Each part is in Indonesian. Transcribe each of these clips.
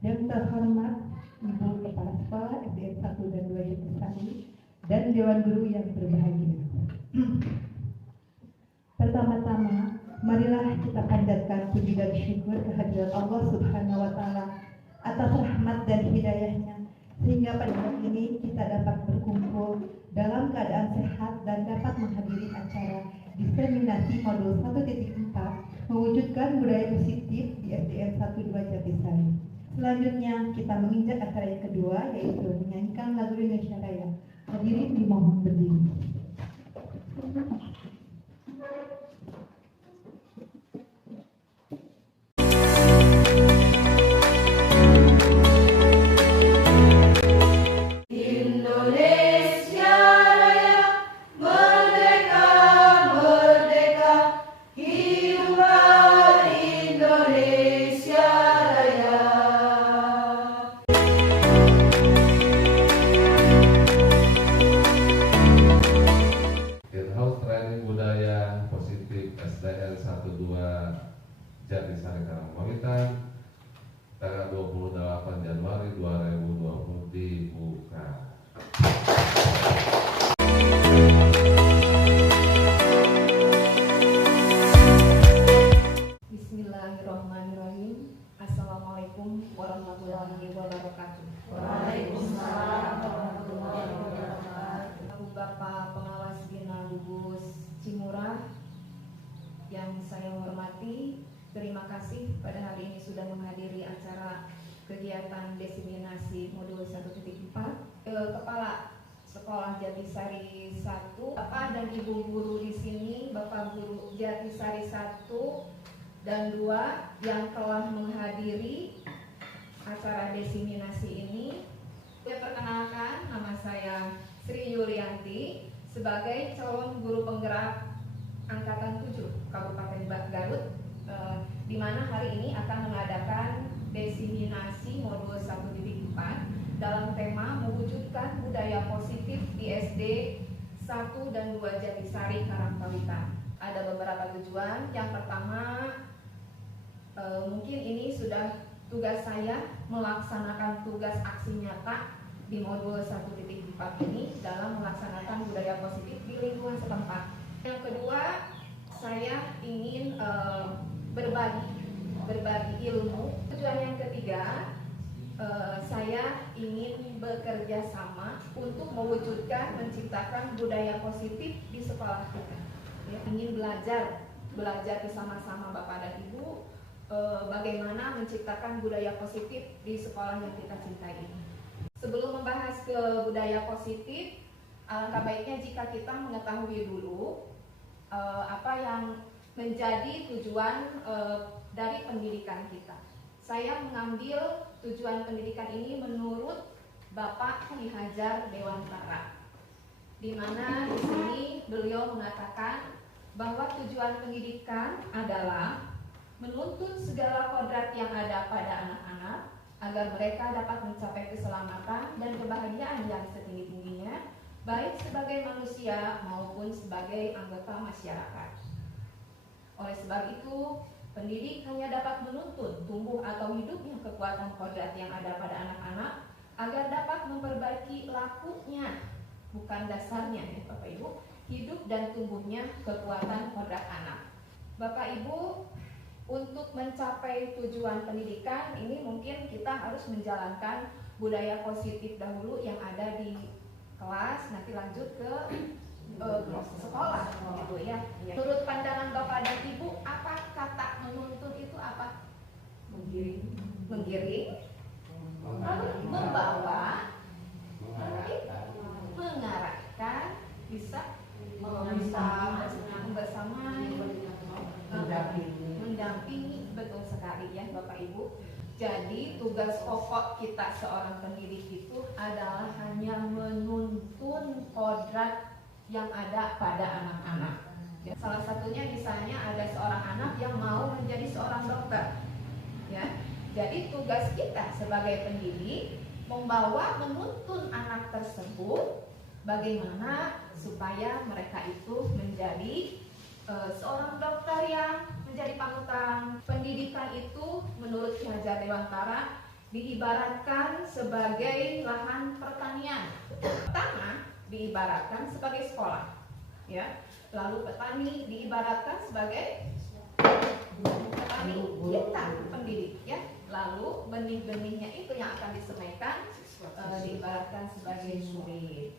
Yang terhormat Ibu Kepala Sekolah SDN 1 dan 2 Jatisari dan Dewan Guru yang berbahagia. Pertama-tama, marilah kita panjatkan puji dan syukur kehadirat Allah Subhanahu wa Ta'ala atas rahmat dan hidayahnya, sehingga pada hari ini kita dapat berkumpul dalam keadaan sehat dan dapat menghadiri acara diseminasi modul 1.4 mewujudkan budaya positif di SDN 1-2 Jatisari. Selanjutnya kita menginjak acara yang kedua, yaitu menyanyikan lagu Indonesia Raya. Hadirin dimohon berdiri. SDN 1-2 Jatisari Karangpawitan tanggal 28 Januari 2020 dibuka. Bismillahirrahmanirrahim. Assalamualaikum warahmatullahi wabarakatuh. Waalaikumsalam warahmatullahi wabarakatuh. Bapak Pengawas Bina Gugus Cimurah yang saya hormati, terima kasih pada hari ini sudah menghadiri acara kegiatan diseminasi modul 1.4. Kepala Sekolah Jatisari 1, Bapak dan Ibu guru di sini, Bapak Guru Jatisari 1 dan 2 yang telah menghadiri acara diseminasi ini. Saya perkenalkan, nama saya Sri Yulianti sebagai calon guru penggerak Angkatan 7 Kabupaten Garut, di mana hari ini akan mengadakan diseminasi modul 1.4 dalam tema mewujudkan budaya positif di SD 1 dan 2 Jatisari Karangpawitan. Ada beberapa tujuan. Yang pertama, mungkin ini sudah tugas saya melaksanakan tugas aksi nyata di modul 1.4 ini dalam melaksanakan budaya positif di lingkungan setempat. Yang kedua, saya ingin berbagi ilmu. Tujuan yang ketiga, saya ingin bekerja sama untuk mewujudkan, menciptakan budaya positif di sekolah kita. Ya, ingin belajar bersama-sama Bapak dan Ibu bagaimana menciptakan budaya positif di sekolah yang kita cintai ini. Sebelum membahas ke budaya positif, alangkah baiknya jika kita mengetahui dulu apa yang menjadi tujuan dari pendidikan kita. Saya mengambil tujuan pendidikan ini menurut Bapak Ki Hajar Dewantara, di mana di sini beliau mengatakan bahwa tujuan pendidikan adalah menuntut segala kodrat yang ada pada anak-anak agar mereka dapat mencapai keselamatan dan kebahagiaan yang setinggi-tingginya, baik sebagai manusia maupun sebagai anggota masyarakat. Oleh sebab itu, pendidik hanya dapat menuntun tumbuh atau hidupnya kekuatan kodrat yang ada pada anak-anak agar dapat memperbaiki lakunya, bukan dasarnya ya Bapak Ibu, hidup dan tumbuhnya kekuatan kodrat anak. Bapak Ibu, untuk mencapai tujuan pendidikan ini mungkin kita harus menjalankan budaya positif dahulu yang ada di kelas, nanti lanjut ke sekolah gitu ya. Menurut pandangan Bapak dan Ibu, apa kata menuntun itu apa? Menggiring, membawa, mengarahkan, bisa membersamai, mendampingi, betul sekali ya Bapak Ibu. Jadi tugas pokok kita seorang pendidik itu adalah hanya menuntun kodrat yang ada pada anak-anak. Salah satunya misalnya ada seorang anak yang mau menjadi seorang dokter. Ya, jadi tugas kita sebagai pendidik membawa, menuntun anak tersebut bagaimana supaya mereka itu menjadi seorang dokter yang menjadi panutan. Pendidikan itu menurut Ki Hajar Dewantara diibaratkan sebagai lahan pertanian. Tanah diibaratkan sebagai sekolah, ya. Lalu petani diibaratkan sebagai petani, kita pendidik, ya. Lalu benih-benihnya itu yang akan disemaikan diibaratkan sebagai murid.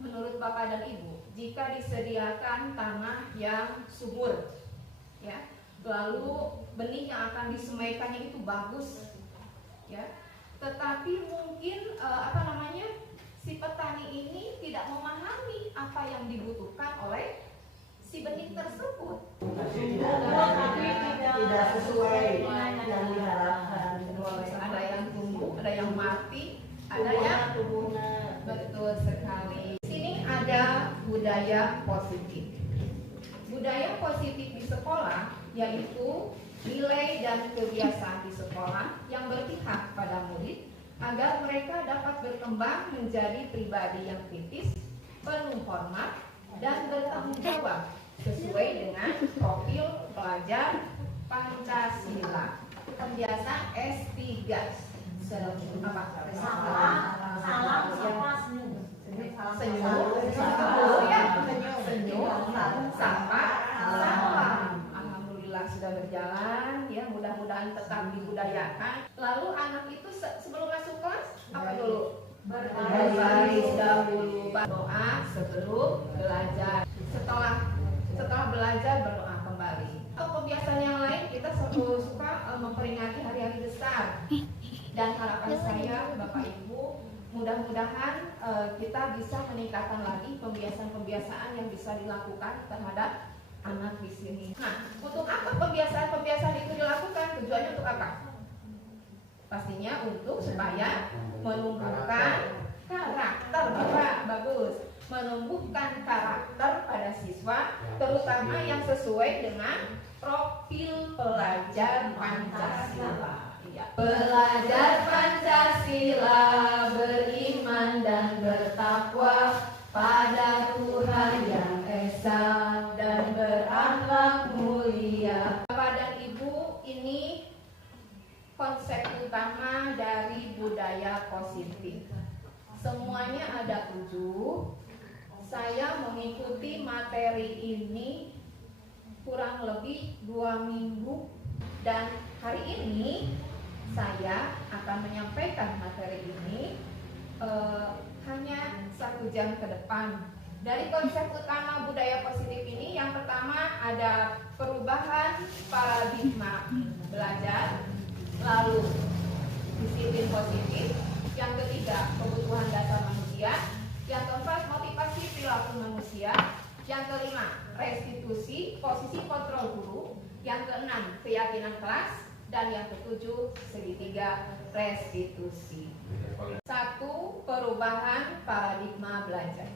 Menurut Bapak dan Ibu, jika disediakan tanah yang subur, ya, lalu benih yang akan disemaikannya itu bagus, ya, tetapi mungkin si petani ini tidak memahami apa yang dibutuhkan oleh si benih tersebut. Tidak sesuai yang diharapkan. Ada yang tumbuh, ada yang mati, ada yang betul sekali. Di sini ada budaya positif. Budaya positif di sekolah yaitu nilai dan kebiasaan di sekolah yang berpihak pada murid agar mereka dapat berkembang menjadi pribadi yang kritis, penuh hormat, dan bertanggung jawab sesuai dengan profil pelajar Pancasila. Pembiasaan S3. Senyum, sapa, salam. Alhamdulillah sudah berjalan, ya, mudah-mudahan tetap dibudayakan. Lalu anak itu sebelum masuk kelas apa dulu? Berbaris dahulu, berdoa sebelum belajar. Setelah belajar berdoa kembali. Atau kebiasaan yang lain, kita suka memperingati hari-hari besar. Dan harapan saya, Bapak Ibu, mudah-mudahan kita bisa meningkatkan lagi pembiasaan-pembiasaan yang bisa dilakukan terhadap anak di sini. Nah, untuk apa pembiasaan-pembiasaan itu dilakukan? Tujuannya untuk apa? Pastinya untuk supaya menumbuhkan karakter, Bapak, bagus. Menumbuhkan karakter pada siswa, terutama yang sesuai dengan profil pelajar Pancasila. Ya. Belajar Pancasila, beriman dan bertakwa pada Tuhan yang esa dan berakhlak mulia. Bapak dan Ibu, ini konsep utama dari budaya positif. Semuanya ada 7. Saya mengikuti materi ini kurang lebih 2 minggu dan hari ini saya akan menyampaikan materi ini hanya 1 jam ke depan. Dari konsep utama budaya positif ini, yang pertama ada perubahan paradigma belajar, lalu disiplin positif, yang ketiga kebutuhan dasar manusia, yang keempat motivasi perilaku manusia, yang kelima restitusi posisi kontrol guru, yang keenam keyakinan kelas, dan yang ketujuh segitiga restitusi. 1. Perubahan paradigma belajar.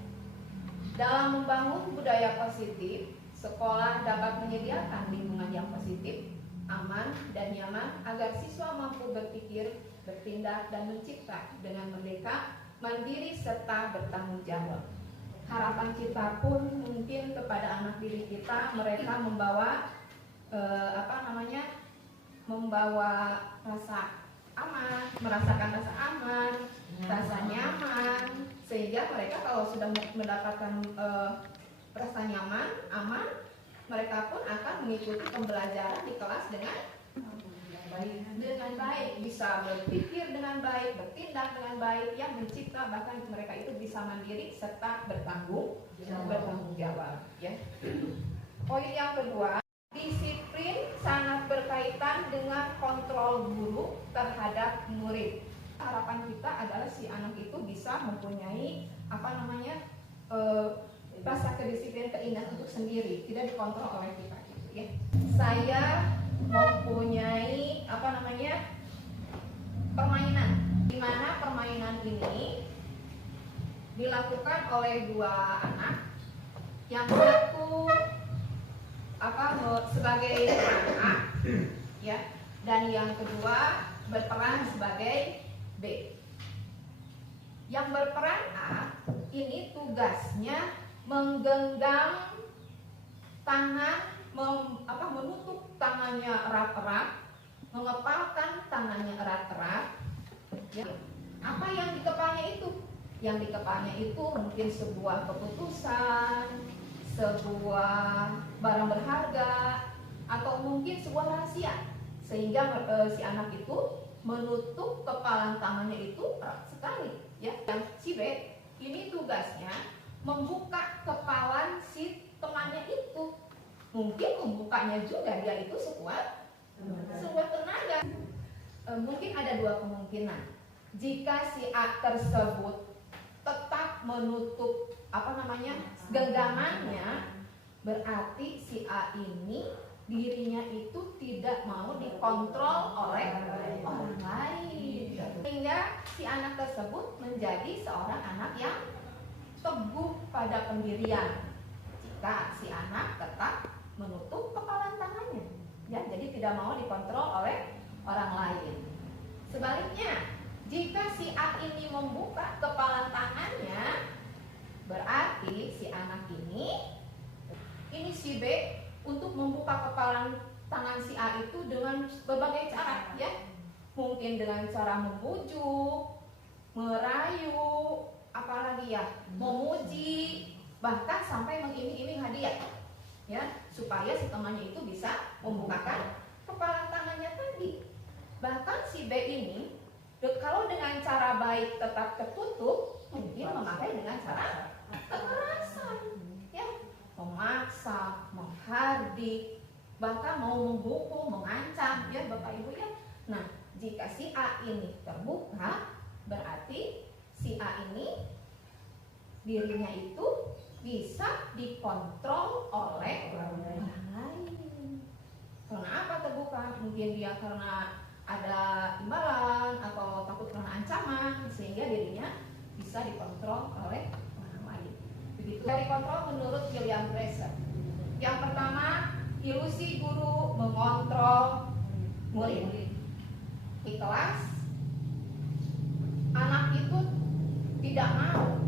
Dalam membangun budaya positif, sekolah dapat menyediakan lingkungan yang positif, aman, dan nyaman agar siswa mampu berpikir, bertindak, dan mencipta dengan merdeka, mandiri, serta bertanggung jawab. Harapan kita pun mungkin kepada anak didik kita, mereka membawa membawa rasa aman, merasakan rasa aman, rasa nyaman, sehingga mereka kalau sudah mendapatkan rasa nyaman, aman, mereka pun akan mengikuti pembelajaran di kelas dengan baik, bisa berpikir dengan baik, bertindak dengan baik, yang mencipta, bahkan mereka itu bisa mandiri serta bertanggung jawab. Ya. Poin yang kedua, disiplin sangat berkaitan dengan kontrol guru terhadap murid. Harapan kita adalah si anak itu bisa mempunyai rasa kedisiplinan, keinginan untuk sendiri, tidak dikontrol oleh kita. Gitu, ya. Saya mempunyai permainan, di mana permainan ini dilakukan oleh 2 anak, yang satu sebagai A, ya, dan yang kedua berperan sebagai B. Yang berperan A ini tugasnya menggenggam tangan, menutup tangannya erat-erat, mengepalkan tangannya erat-erat, Ya. Apa yang di kepalanya itu? Yang di kepalanya itu mungkin sebuah keputusan, sebuah barang berharga, atau mungkin sebuah rahasia, sehingga si anak itu menutup kepalan tangannya itu erat sekali. Ya, dan si B ini tugasnya membuka kepalan si temannya itu. Mungkin membukanya juga dia itu sekuat tenaga. Mungkin ada dua kemungkinan. Jika si A tersebut tetap menutup genggamannya, berarti si A ini dirinya itu tidak mau dikontrol oleh orang lain, sehingga si anak tersebut menjadi seorang anak yang teguh pada pendirian. Jika si anak tetap menutup kepalan tangannya, ya, jadi tidak mau dikontrol oleh orang lain. Sebaliknya, jika si A ini membuka kepalan tangannya, berarti si anak ini si B untuk membuka kepalan tangan si A itu dengan berbagai cara, ya. Mungkin dengan cara membujuk, merayu, apalagi ya, memuji, bahkan sampai mengiming-iming hadiah, ya, supaya si temannya itu bisa membukakan kepalan tangannya tadi. Bahkan si B ini kalau dengan cara baik tetap tertutup, mungkin memakai dengan cara kekerasan, ya, memaksa, menghardik, bahkan mau menghukum, mengancam, ya Bapak Ibu, ya. Nah, jika si A ini terbuka, berarti si A ini dirinya itu bisa dikontrol oleh orang lain. Kenapa terbuka? Mungkin dia karena ada imbalan atau takut kena ancaman, sehingga dirinya bisa dikontrol oleh orang lain. Begitu dari kontrol menurut William Glasser. Yang pertama, ilusi guru mengontrol murid. Di kelas, anak itu tidak mau,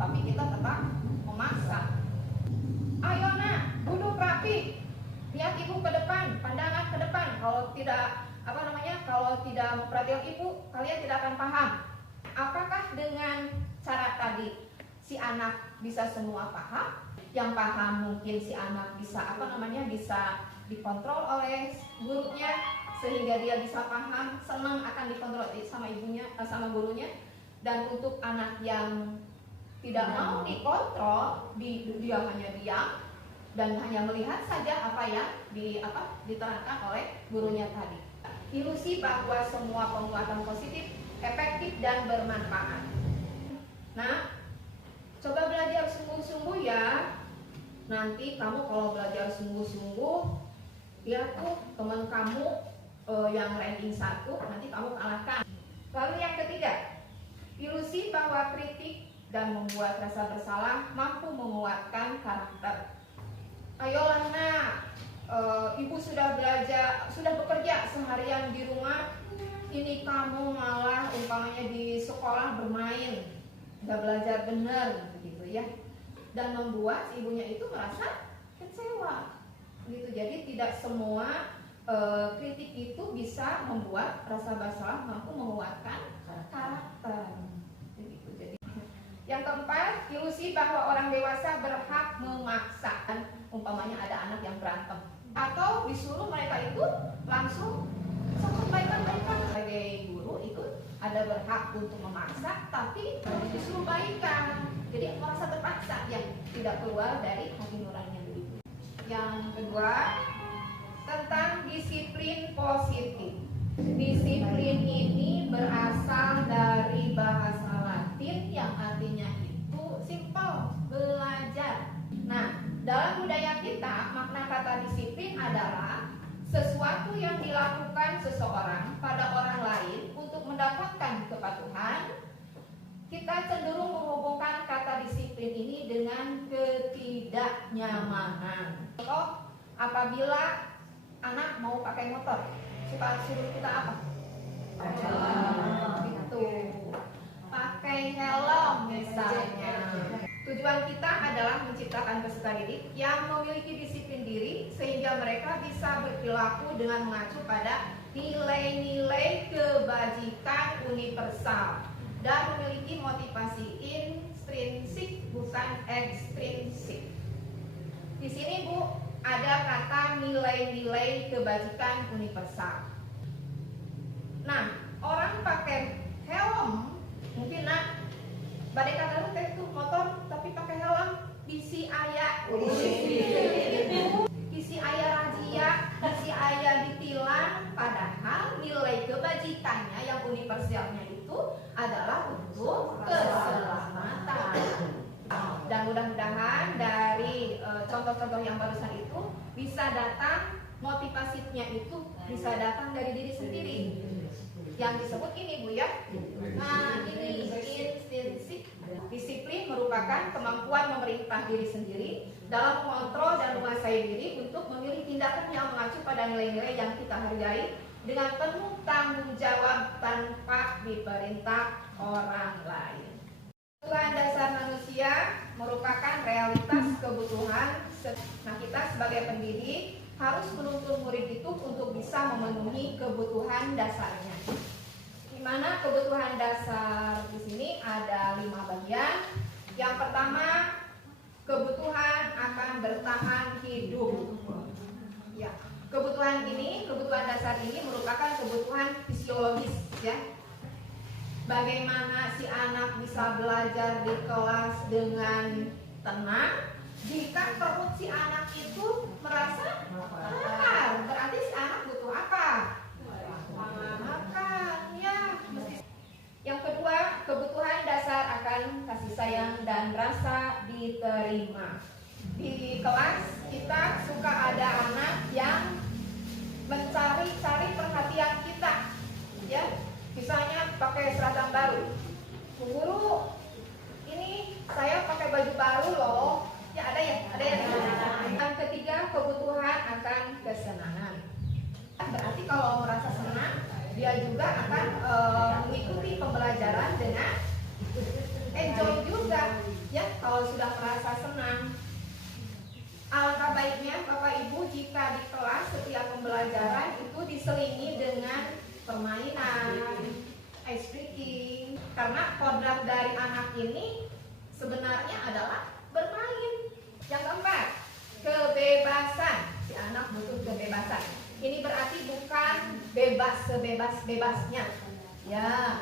tapi kita tetap memaksa. Ayo nak, duduk rapi, lihat ibu ke depan, pandangan ke depan. Kalau tidak memperhatikan ibu, kalian tidak akan paham. Apakah dengan cara tadi si anak bisa semua paham? Yang paham mungkin si anak bisa bisa dikontrol oleh gurunya, sehingga dia bisa paham, senang akan dikontrol sama ibunya, sama gurunya. Dan untuk anak yang tidak mau dikontrol, dia hanya diam dan hanya melihat saja apa yang diterangkan oleh gurunya tadi. Ilusi bahwa semua penguatan positif efektif dan bermanfaat. Nah, coba belajar sungguh-sungguh ya. Nanti kamu kalau belajar sungguh-sungguh, lihat tuh teman kamu yang ranking 1, nanti kamu kalahkan. Lalu yang ketiga, ilusi bahwa kritik dan membuat rasa bersalah mampu menguatkan karakter. Ayolah nak, ibu sudah bekerja seharian di rumah, ini kamu malah umpamanya di sekolah bermain, nggak belajar benar, begitu ya. Dan membuat ibunya itu merasa kecewa, gitu. Jadi tidak semua kritik itu bisa membuat rasa bersalah mampu menguatkan karakter. Yang keempat, ilusi bahwa orang dewasa berhak memaksa. Umpamanya ada anak yang berantem, atau disuruh mereka itu langsung baikan. Sebagai guru itu ada berhak untuk memaksa, tapi disuruh baikan. Jadi merasa terpaksa, yang tidak keluar dari hati nuraninya begitu. Yang kedua, tentang disiplin positif. Disiplin ini berasal dari bahasa Latin yang artinya itu simple, belajar. Nah, dalam budaya kita, makna kata disiplin adalah sesuatu yang dilakukan seseorang pada orang lain untuk mendapatkan kepatuhan. Kita cenderung menghubungkan kata disiplin ini dengan ketidaknyamanan. Contoh, apabila anak mau pakai motor, suruh kita apa? Itu pakai helm misalnya. Tujuan kita adalah menciptakan peserta didik yang memiliki disiplin diri, sehingga mereka bisa berperilaku dengan mengacu pada nilai-nilai kebajikan universal dan memiliki motivasi intrinsik bukan ekstrinsik. Di sini Bu ada kata nilai-nilai kebajikan universal. Nah, orang pakai helm mungkin badai kata itu motor tapi pakai helm bisi ayah razia, bisi ayah ditilang, padahal nilai kebajikannya yang universalnya itu adalah untuk keselamatan. Dan mudah-mudahan dari contoh-contoh yang barusan itu bisa datang, motivasinya itu bisa datang dari diri sendiri. Yang disebut ini Bu ya. Nah, ini intrinsik. Disiplin merupakan kemampuan memerintah diri sendiri dalam mengontrol dan menguasai diri untuk memilih tindakan yang mengacu pada nilai-nilai yang kita hargai dengan penuh tanggung jawab tanpa diperintah orang lain. Kebutuhan dasar manusia merupakan realitas kebutuhan. Nah, kita sebagai pendidik harus menuntun murid itu untuk bisa memenuhi kebutuhan dasarnya. Di mana kebutuhan dasar di sini ada 5 bagian. Yang pertama, kebutuhan akan bertahan hidup. Ya, kebutuhan dasar ini merupakan kebutuhan fisiologis ya. Bagaimana si anak bisa belajar di kelas dengan tenang jika perut si anak itu merasa lapar? Berarti si anak butuh apa? Makan ya. Yang kedua, kebutuhan dasar akan kasih sayang dan rasa diterima. Di kelas kita suka ada anak yang mencari-cari perhatian kita ya. Misalnya pakai seragam baru, Bu Guru, ini saya pakai baju baru loh. Ya ada ya. Yang ketiga, kebutuhan akan kesenangan. Berarti kalau merasa senang, dia juga akan mengikuti pembelajaran dengan enjoy juga. Ya, kalau sudah merasa senang. Alangkah baiknya Bapak Ibu jika di kelas setiap pembelajaran itu diselingi dengan permainan, ice breaking. Karena kodrat dari anak ini sebenarnya adalah bermain. Yang keempat, kebebasan. Si anak butuh kebebasan. Ini berarti bukan bebas sebebas-bebasnya. Ya,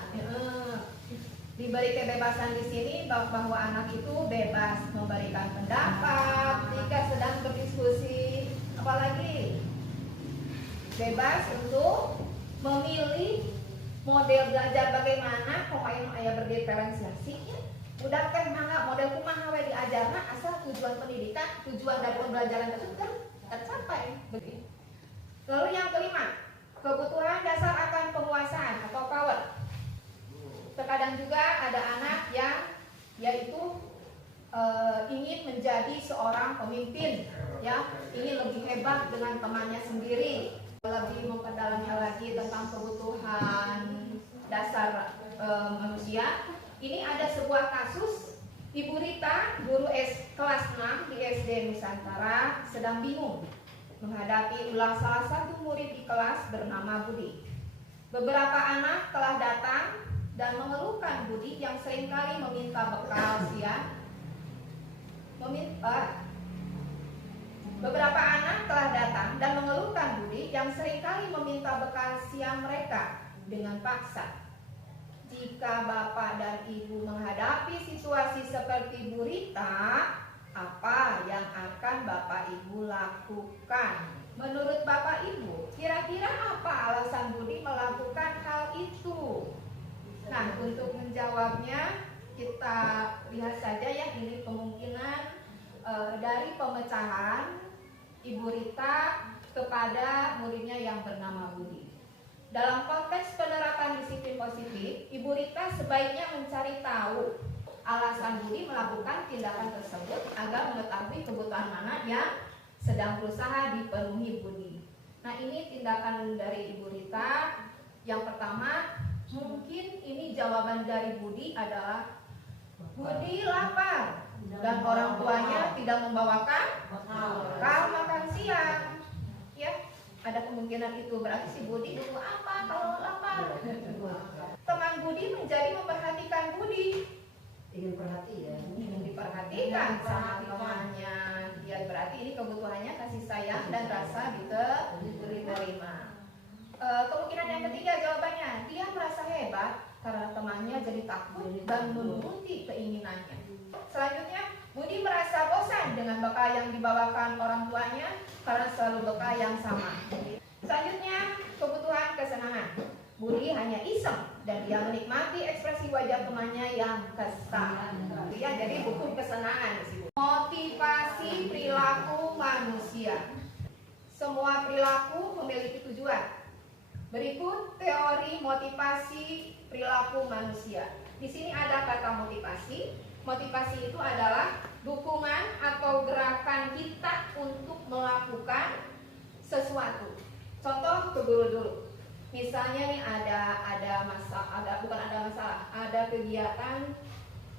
diberi kebebasan di sini bahwa anak itu bebas memberikan pendapat jika sedang berdiskusi, apalagi bebas untuk memilih model belajar bagaimana pokoknya ayah berdiferensiasi ya. Udah kan mangga model kumaha we diajarna asal tujuan pendidikan, tujuan dari pembelajaran tersebut tercapai. Lalu yang kelima, kebutuhan dasar akan penguasaan atau power. Terkadang juga ada anak yang yaitu ingin menjadi seorang pemimpin, ya, ingin lebih hebat dengan temannya sendiri. Lebih memperdalamnya lagi tentang kebutuhan dasar manusia. Ini ada sebuah kasus, Ibu Rita, guru kelas 6 di SD Nusantara, sedang bingung menghadapi ulang salah satu murid di kelas bernama Budi. Beberapa anak telah datang dan mengeluhkan Budi yang seringkali meminta bekal siang. Beberapa anak telah datang dan mengeluhkan Budi yang seringkali meminta bekal siang mereka dengan paksa. Jika Bapak dan Ibu menghadapi situasi seperti Bu Rita, apa yang akan Bapak Ibu lakukan? Menurut Bapak Ibu, kira-kira apa alasan Budi melakukan hal itu? Nah, untuk menjawabnya kita lihat saja ya, ini kemungkinan dari pemecahan Ibu Rita kepada muridnya yang bernama Budi. Dalam konteks penerapan disiplin positif, Ibu Rita sebaiknya mencari tahu alasan Budi melakukan tindakan tersebut agar mengetahui kebutuhan mana yang sedang berusaha dipenuhi Budi. Nah, ini tindakan dari Ibu Rita. Yang pertama, mungkin ini jawaban dari Budi adalah Budi lapar dan orang tuanya tidak membawakan bekal makan siang. Ya, Ada kemungkinan itu berarti si Budi butuh apa kalau lapar? Teman Budi menjadi memperhatikan Budi. Ingin perhatian. Ingin diperhatikan sama temannya. Ya berarti ini kebutuhannya kasih sayang dan rasa diterima. Kemungkinan yang ketiga jawabannya, dia merasa hebat karena temannya jadi takut dan menuruti keinginannya. Selanjutnya, Budi merasa bosan dengan bekal yang dibawakan orang tuanya karena selalu bekal yang sama. Selanjutnya, kebutuhan kesenangan. Budi hanya iseng dan dia menikmati ekspresi wajah temannya yang kesal. Ya, jadi buku kesenangan. Motivasi perilaku manusia. Semua perilaku memiliki tujuan. Berikut teori motivasi perilaku manusia. Di sini ada kata motivasi. Motivasi itu adalah dukungan atau gerakan kita untuk melakukan sesuatu. Contoh ke guru dulu. Misalnya nih ada kegiatan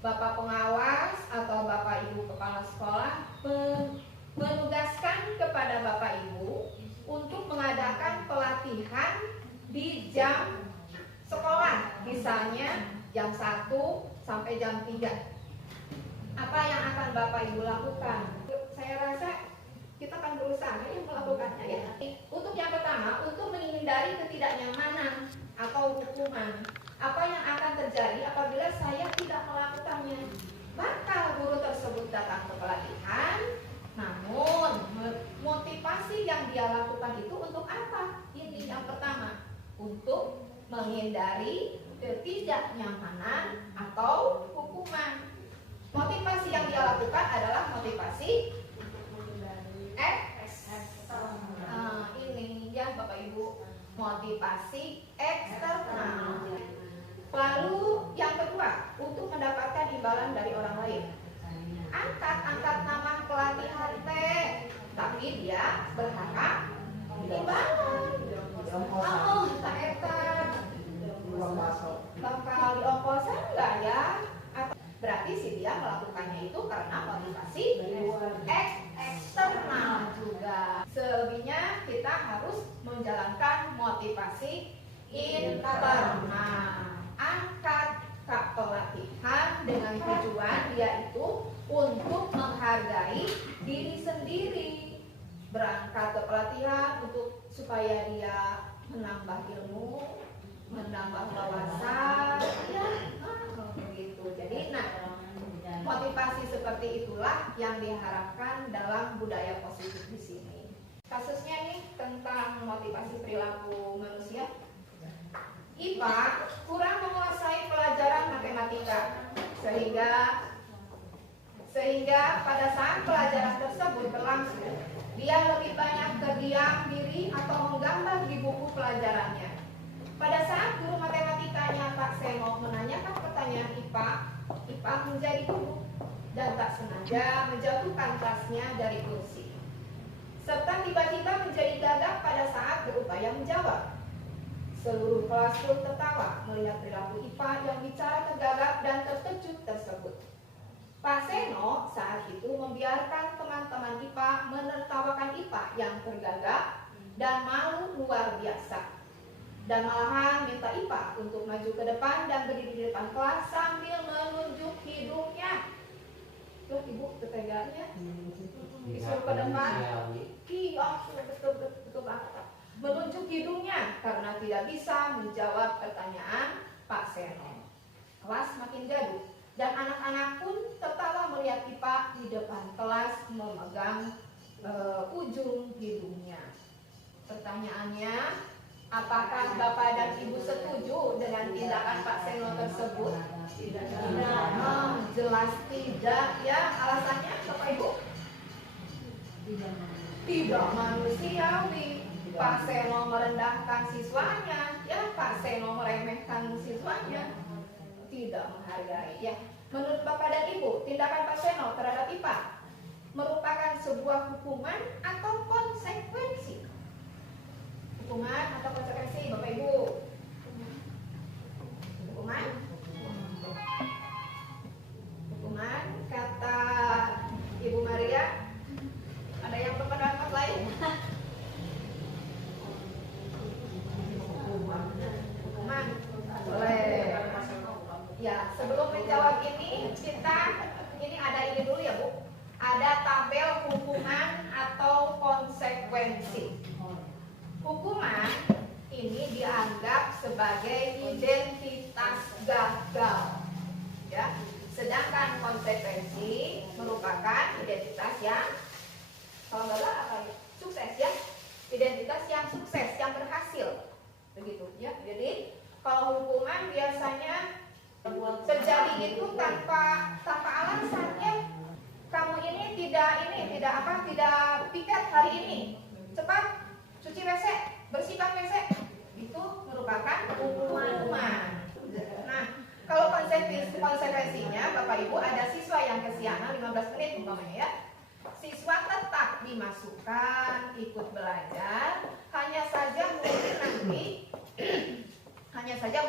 Bapak pengawas atau Bapak Ibu kepala sekolah menugaskan kepada Bapak Ibu untuk mengadakan pelatihan di jam sekolah, misalnya jam 1 sampai jam 3. Apa yang akan Bapak Ibu lakukan? Saya rasa kita akan berusaha ya melakukannya ya. Untuk yang pertama, untuk menghindari ketidaknyamanan atau hukuman. Apa yang akan terjadi apabila saya tidak melakukannya? Bakal guru tersebut datang ke pelatihan, namun motivasi yang dia lakukan itu untuk apa? Ini yang pertama, untuk menghindari ketidaknyamanan atau hukuman. Motivasi yang dia lakukan adalah motivasi ini ya Bapak Ibu, motivasi eksternal. Lalu yang kedua, untuk mendapatkan imbalan dari orang lain. Angkat nama pelatihan teh, tapi dia berharap imbalan. Oh, tak eta bakal diongkosan enggak ya? Berarti si dia melakukannya itu karena motivasi eksternal juga. Selebihnya kita harus menjalankan motivasi internal. Angkat ke pelatihan dengan tujuan yaitu untuk menghargai diri sendiri. Berangkat ke pelatihan untuk supaya dia menambah ilmu, menambah wawasan, ya begitu. Jadi, motivasi seperti itulah yang diharapkan dalam budaya positif di sini. Kasusnya nih tentang motivasi perilaku manusia. IPA kurang menguasai pelajaran matematika sehingga pada saat pelajaran tersebut berlangsung, dia lebih banyak terdiam diri atau menggambar di buku pelajarannya. Pada saat guru matematikanya Pak Seno menanyakan pertanyaan IPA menjadi gugup dan tak sengaja menjatuhkan tasnya dari kursi, serta tiba-tiba menjadi gagap pada saat berupaya menjawab. Seluruh kelas pun tertawa melihat perilaku IPA yang bicara tergagap dan terkejut tersebut. Pak Seno saat itu membiarkan teman-teman IPA menertawakan IPA yang tergagap dan malu luar biasa, dan malahan minta IPA untuk maju ke depan dan berdiri di depan kelas sambil menunjuk hidungnya. Loh ibu keteganya disuruh ke depan. Iya betul banget. Menunjuk hidungnya karena tidak bisa menjawab pertanyaan Pak Seno. Kelas makin gaduh dan anak-anak pun tertawa melihat IPA di depan kelas memegang ujung hidungnya. Pertanyaannya, apakah Bapak dan Ibu setuju dengan tindakan Pak Seno tersebut? Tidak. Jelas tidak ya. Alasannya Bapak Ibu? Tidak manusiawi. Pak Seno merendahkan siswanya, ya Pak Seno meremehkan siswanya, tidak menghargai. Ya, menurut Bapak dan Ibu, tindakan Pak Seno terhadap IPA merupakan sebuah hukuman atau konsekuensi? Hukuman atau konsekuensi, Bapak Ibu? Hukuman? Hukuman, kata Ibu Maria. Ada yang berpendapat lain? sebelum menjawab ini ada ini dulu ya Bu. Ada tabel hukuman atau konsekuensi. Hukuman ini dianggap sebagai identitas gagal, ya. Sedangkan konsekuensi merupakan identitas yang kalau gagal apa ya? Sukses ya. Identitas yang sukses, yang berhasil, begitu ya. Jadi kalau hukuman biasanya terjadi itu tanpa alasannya. Kamu ini tidak piket hari ini. Cepat cuci WC, bersihkan WC. Itu merupakan hukuman. Nah, kalau konsekuensinya Bapak Ibu ada siswa yang kesiangan 15 menit umpamanya ya. Siswa tetap dimasukkan ikut belajar, hanya saja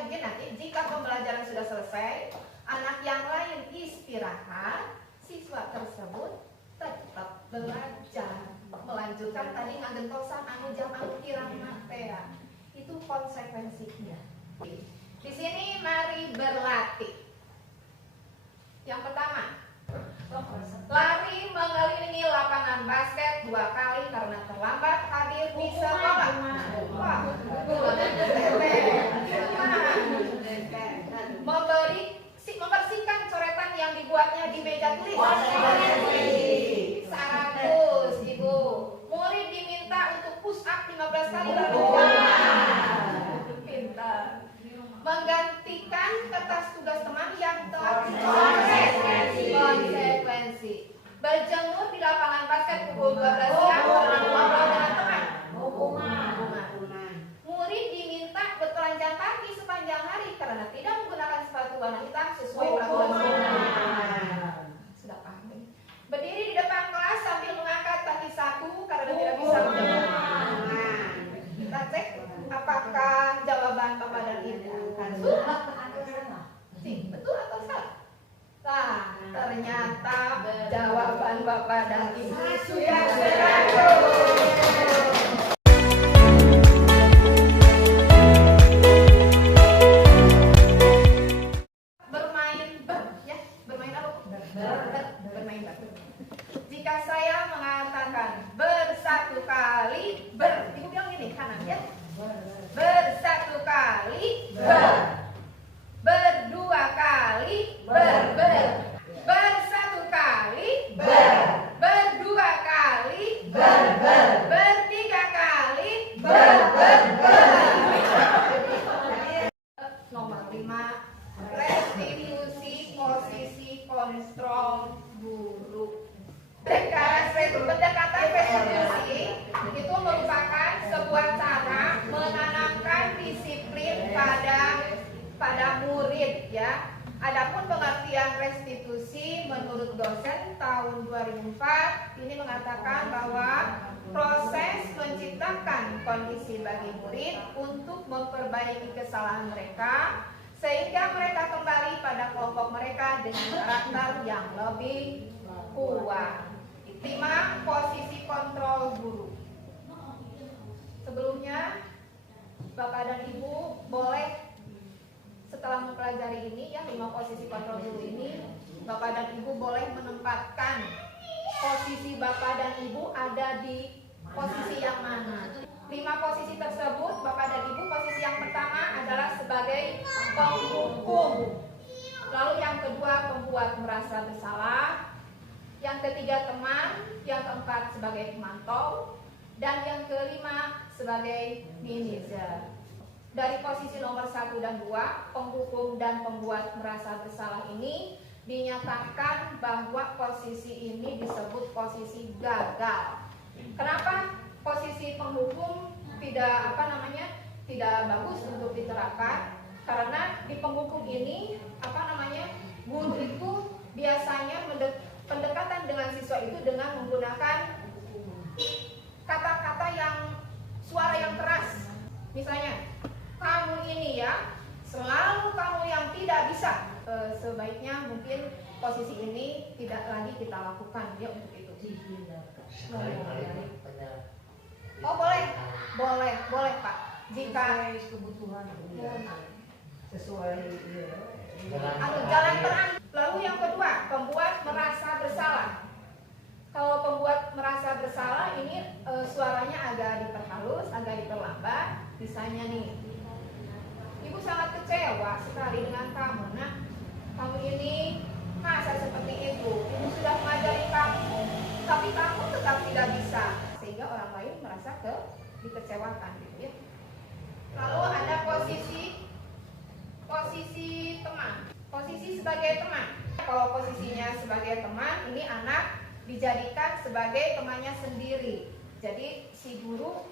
mungkin nanti jika pembelajaran sudah selesai, anak yang lain istirahat, siswa tersebut tetap belajar, melanjutkan tadi ngagentosan anu jam anu kirang matea. Itu konsekuensinya. Di sini mari berlatih. Yang pertama, lari mengelilingi lapangan basket 2 kali karena terlambat hadir di sekolah. Wah, membersihkan coretan yang dibuatnya di meja tulis. 100, Ibu. Murid diminta untuk push up 15 kali lalu. Pintar. Menggantikan kertas tugas teman yang telah konsekuensi. Berjemur di lapangan basket pukul 12 siang karena ngobrol dengan teman. Hukuman. Murid diminta bertelanjang kaki sepanjang hari karena tidak menggunakan sepatu warna hitam sesuai peraturan sekolah. Sudah paham ini? Berdiri di depan kelas sambil mengangkat kaki saku karena tidak bisa mendengar. Kita cek apakah jawaban Bapak dan Ibu betul atau salah? Nah, ternyata jawaban Bapak dan Ibu sudah betul. Jika saya mengatakan bersatu kali Ibu bilang gini kanan ya. Bersatu kali berdua kali bersatu kali berdua kali bertiga kali Nomor 5, restitusi posisi kontrol guru. Pendekatan restitusi itu merupakan sebuah cara menanamkan disiplin pada murid ya. Adapun pengertian restitusi menurut dosen tahun 2004 ini mengatakan bahwa proses menciptakan kondisi bagi murid untuk memperbaiki kesalahan mereka sehingga mereka kembali pada kelompok mereka dengan karakter yang lebih kuat. 5. Posisi kontrol guru. Sebelumnya Bapak dan Ibu boleh setelah mempelajari ini ya 5 posisi kontrol guru ini, Bapak dan Ibu boleh menempatkan posisi Bapak dan Ibu ada di posisi yang mana. 5 posisi tersebut Bapak dan Ibu, posisi yang pertama adalah sebagai penghukum, lalu yang kedua pembuat merasa bersalah, yang ketiga teman, yang keempat sebagai pemantau, dan yang kelima sebagai manajer. Dari posisi nomor 1 dan 2, penghukum dan pembuat merasa bersalah ini dinyatakan bahwa posisi ini disebut posisi gagal. Kenapa posisi penghukum tidak bagus untuk diterapkan? Karena di penghukum ini guru itu biasanya pendekatan dengan siswa itu dengan menggunakan kata-kata suara yang keras. Misalnya, kamu ini ya, selalu kamu yang tidak bisa. Sebaiknya mungkin posisi ini tidak lagi kita lakukan ya untuk itu. Oh boleh Pak. Jika kebutuhan sesuai pertanyaannya nih, ibu sangat kecewa sekali dengan kamu. Nah, kamu ini masa seperti itu? Ibu sudah mengajari kamu, tapi kamu tetap tidak bisa, sehingga orang lain merasa dikecewakan gitu ya. Lalu ada posisi teman, posisi sebagai teman. Kalau posisinya sebagai teman, ini anak dijadikan sebagai temannya sendiri. Jadi si guru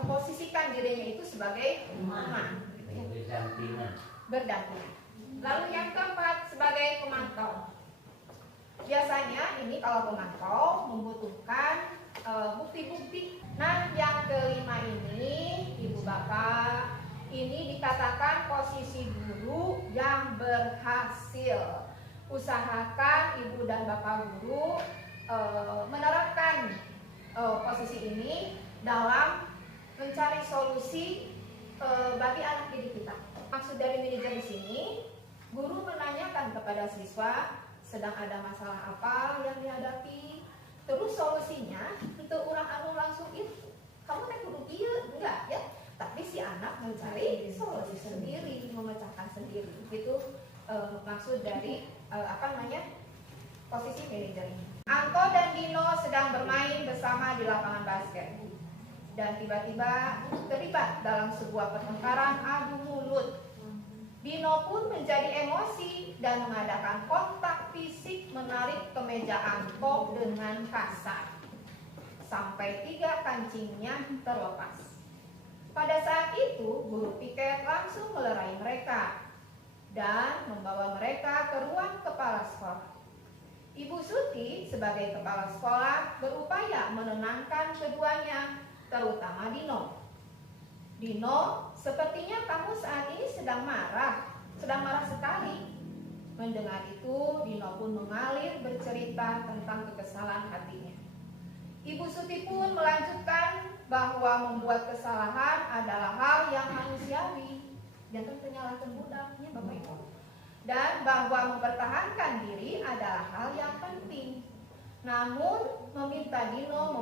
memposisikan dirinya itu sebagai teman, gitu ya. Berdampingan. Lalu yang keempat sebagai pemantau. Biasanya ini kalau pemantau membutuhkan bukti-bukti. Nah, yang kelima ini, ibu bapak, ini dikatakan posisi guru yang berhasil. Usahakan ibu dan bapak guru menerapkan posisi ini dalam mencari solusi bagi anak didik kita. Maksud dari manajer di sini, guru menanyakan kepada siswa sedang ada masalah apa yang dihadapi, terus solusinya itu orang anu langsung itu kamu naik kudu kieu enggak ya, tapi si anak mencari solusi sendiri, memecahkan sendiri. Itu maksud dari posisi manajer ini. Anto dan Dino sedang bermain bersama di lapangan basket dan tiba-tiba terlibat dalam sebuah pertengkaran adu mulut. Dino pun menjadi emosi dan mengadakan kontak fisik menarik kemeja Anto dengan kasar sampai 3 kancingnya terlepas. Pada saat itu guru piket langsung melerai mereka dan membawa mereka ke ruang kepala sekolah. Ibu Suti sebagai kepala sekolah berupaya menenangkan keduanya, terutama Dino. Dino, sepertinya kamu saat ini sedang marah sekali. Mendengar itu, Dino pun mengalir bercerita tentang kekesalan hatinya. Ibu Suti pun melanjutkan bahwa membuat kesalahan adalah hal yang manusiawi. Jangan menyalahkan budaknya Bapak Ibu. Dan bahwa mempertahankan diri adalah hal yang penting. Namun meminta Dino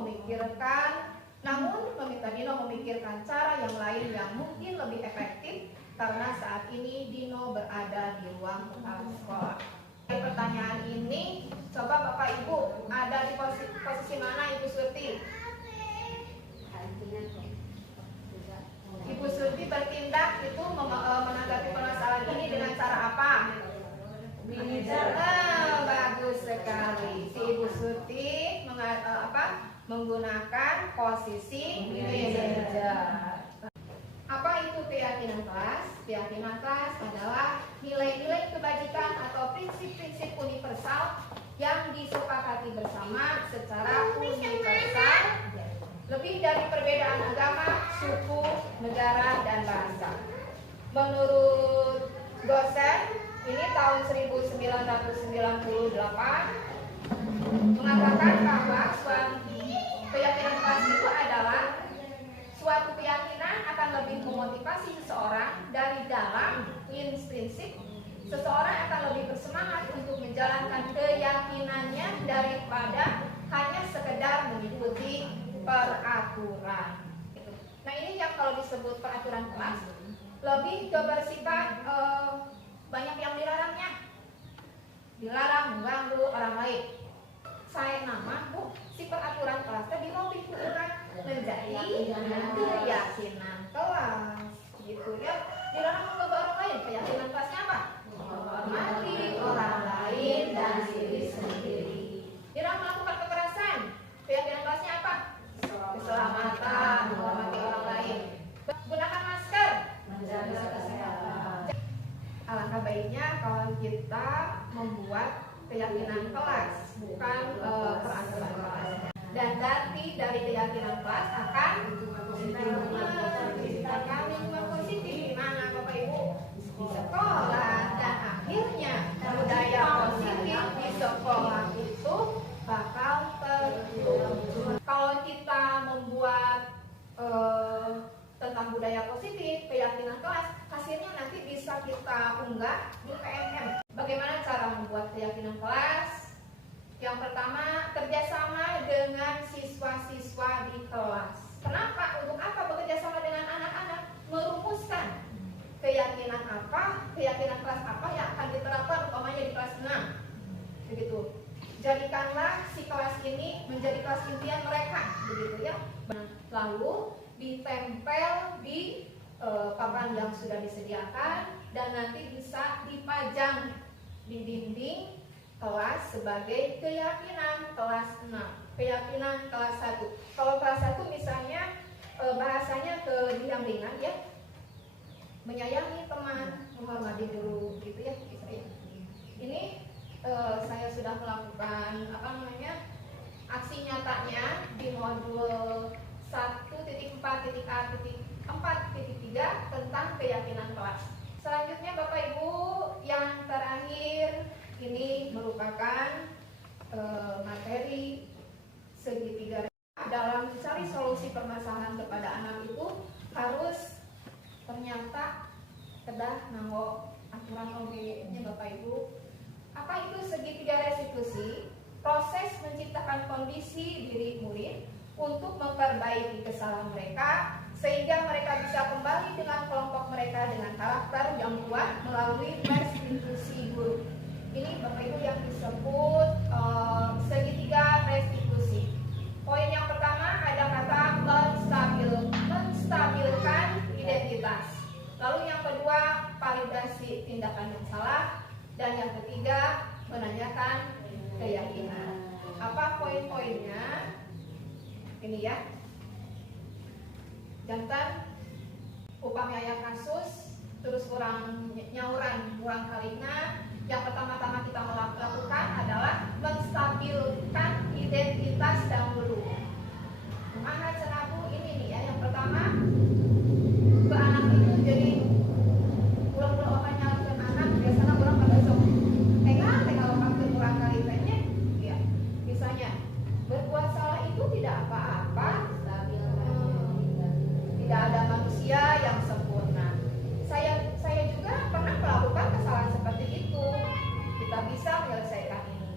memikirkan cara yang lain yang mungkin lebih efektif karena saat ini Dino berada di ruang kepala sekolah. Pertanyaan ini, coba Bapak Ibu ada di posisi mana Ibu Surti? Ibu Surti bertindak itu menanggapi permasalahan ini dengan cara apa? Bagus sekali. Si Ibu Surti menggunakan posisi manajer. Apa itu keyakinan kelas? Keyakinan kelas adalah nilai-nilai kebajikan atau prinsip-prinsip universal yang disepakati bersama secara universal, lebih dari perbedaan agama, suku, negara, dan bahasa. Menurut Gosen, ini tahun 1998, mengatakan bahwa keyakinan kelas itu adalah suatu keyakinan akan lebih memotivasi seseorang dari dalam prinsip. Seseorang akan lebih bersemangat untuk menjalankan keyakinannya daripada hanya sekedar mengikuti peraturan. Nah, ini yang kalau disebut peraturan kelas lebih bersifat banyak yang dilarangnya, dilarang mengganggu orang lain. Saya nama si peraturan kelas tadi mau dikurang menjadi keyakinan kelas, gitu ya. Dilarang mengganggu orang lain. Keyakinan kelasnya apa? Menghormati orang lain dan diri sendiri. Dilarang melakukan kekerasan. Keyakinan kelasnya apa? Keselamatan, menghormati orang lain. Gunakan masker, menjaga kesehatan. Alangkah baiknya kalau kita membuat keyakinan kelas, bukan peraturan kelas. Dan dari keyakinan kelas akan menciptakan lingkungan positif di mana Bapak Ibu di sekolah, dan akhirnya budaya positif di sekolah itu bakal terwujud. Kalau kita membuat tentang budaya positif, keyakinan kelas, hasilnya nanti bisa kita unggah di PMM. Bagaimana cara membuat keyakinan kelas? Yang pertama, kerjasama dengan siswa-siswa di kelas. Kenapa? Untuk apa bekerja sama dengan anak-anak? keyakinan apa, keyakinan kelas apa yang akan diterapkan umpamanya di kelas 6. Begitu. Jadikanlah si kelas ini menjadi kelas impian mereka, begitu ya. Lalu ditempel di papan yang sudah disediakan dan nanti bisa dipajang di dinding kelas sebagai keyakinan kelas 6, keyakinan kelas 1. Kalau kelas 1 misalnya bahasanya ke diam ringan ya, menyayangi teman, menghormati guru, gitu ya. Ini saya sudah melakukan aksi nyatanya di modul 1.4.A.4.3 tentang keyakinan kelas. Selanjutnya Bapak Ibu, yang terakhir ini merupakan materi segitiga. Dalam mencari solusi permasalahan kepada anak itu harus ternyata kedah nanggo aturan OB-nya Bapak Ibu. Apa itu segitiga restitusi? Proses menciptakan kondisi diri murid untuk memperbaiki kesalahan mereka sehingga mereka bisa kembali dengan kelompok mereka dengan karakter yang kuat melalui restitusi guru. Ini Bapak Ibu yang disebut segitiga restitusi. Poin yang pertama ada kata menstabilkan identitas. Lalu yang kedua validasi tindakan yang salah. Dan yang ketiga, menanyakan keyakinan. Apa poin-poinnya? Ini ya. Jantan upamanya kasus terus kurang nyauran, kurang kalina. Yang pertama-tama kita melakukan adalah menstabilkan identitas dahulu. Mana cenabu ini nih ya. Yang pertama, ke anak itu jadi pulang-pulang orangnya anak biasanya orang pada sok tengah waktu kurang kali tanya ya. Misalnya berbuat salah itu tidak apa-apa, tidak ada manusia yang sempurna. Saya juga pernah melakukan kesalahan seperti itu. Kita bisa menyelesaikan ini.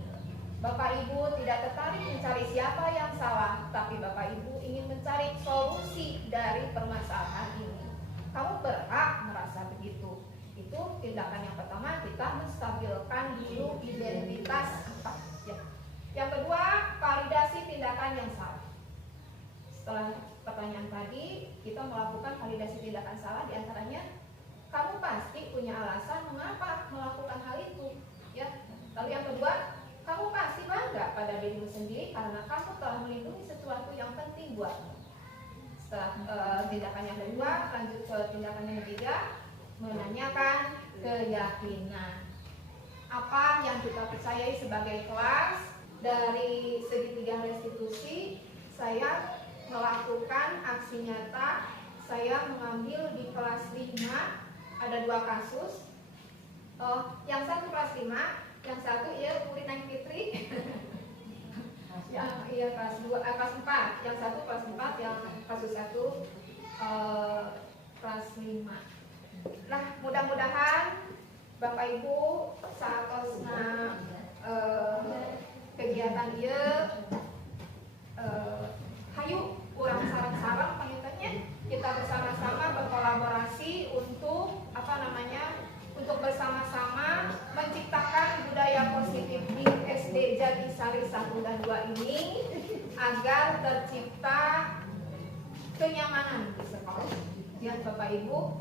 Bapak Ibu tidak tertarik mencari siapa yang salah, tapi Bapak Ibu ingin mencari solusi dari permasalahan ini. Kamu berhak merasa begitu. Itu tindakan yang pertama, kita menstabilkan dulu identitas apa ya. Yang kedua, validasi tindakan yang salah. Setelah pertanyaan tadi, kita melakukan validasi tindakan salah, diantaranya kamu pasti punya alasan mengapa melakukan hal itu ya. Lalu yang kedua, kamu pasti bangga pada dirimu sendiri karena kamu telah melindungi sesuatu yang penting buatmu. Setelah tindakan yang kedua, lanjut ke tindakan yang ketiga, menanyakan keyakinan. Apa yang kita percayai sebagai kelas. Dari segitiga restitusi, saya melakukan aksi nyata. Saya mengambil di kelas 5, ada 2 kasus. Yang satu kelas 5, yang satu ya murid Neng Fitri. Iya kelas 4, yang satu kelas 4, yang kasus 1 kelas 5. Nah, mudah-mudahan Bapak Ibu saatosna kegiatan ieu hayu urang sareng-sareng pangitanya kita bersama-sama berkolaborasi untuk untuk bersama-sama menciptakan budaya positif di SD Jatisari 1 dan 2 ini agar tercipta kenyamanan di sekolah. Ya Bapak Ibu,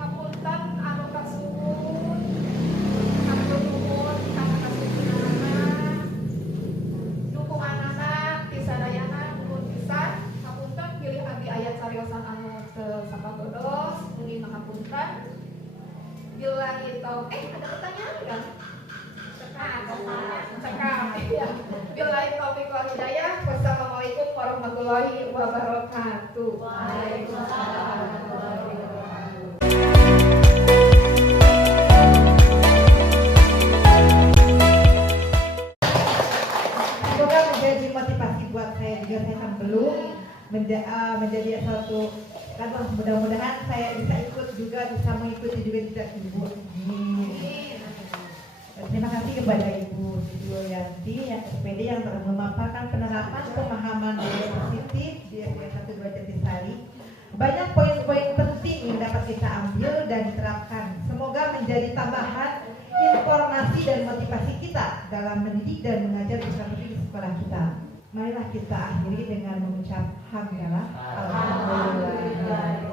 hapunten anu kasuhun, hatur nuhun kana kasuhunana, dukunganana pisadayana nuhun pisan. Hapunten pilih abdi ayat cariosan anu teu sapagodos, muni ngapunten. Billahi taufiq, ada pertanyaan kan? Cekam. Billahi taufiq wal hidayah. Wassalamualaikum warahmatullahi wabarakatuh. Waalaikumsalam warahmatullahi wabarakatuh. Semoga menjadi motivasi buat saya juga. Saya kan belum menjadi satu kan, mudah-mudahan saya bisa ikut juga, bisa mengikuti juga tidak Ibu. Terima kasih kepada Ibu Yulianti yang SPD yang telah memaparkan penerapan pemahaman budaya positif di SD 1 2 Jatisari. Banyak poin-poin penting yang dapat menjadi tambahan informasi dan motivasi kita dalam mendidik dan mengajar putra-putri di sekolah kita. Marilah kita akhiri dengan mengucap hamdalah. Alhamdulillah.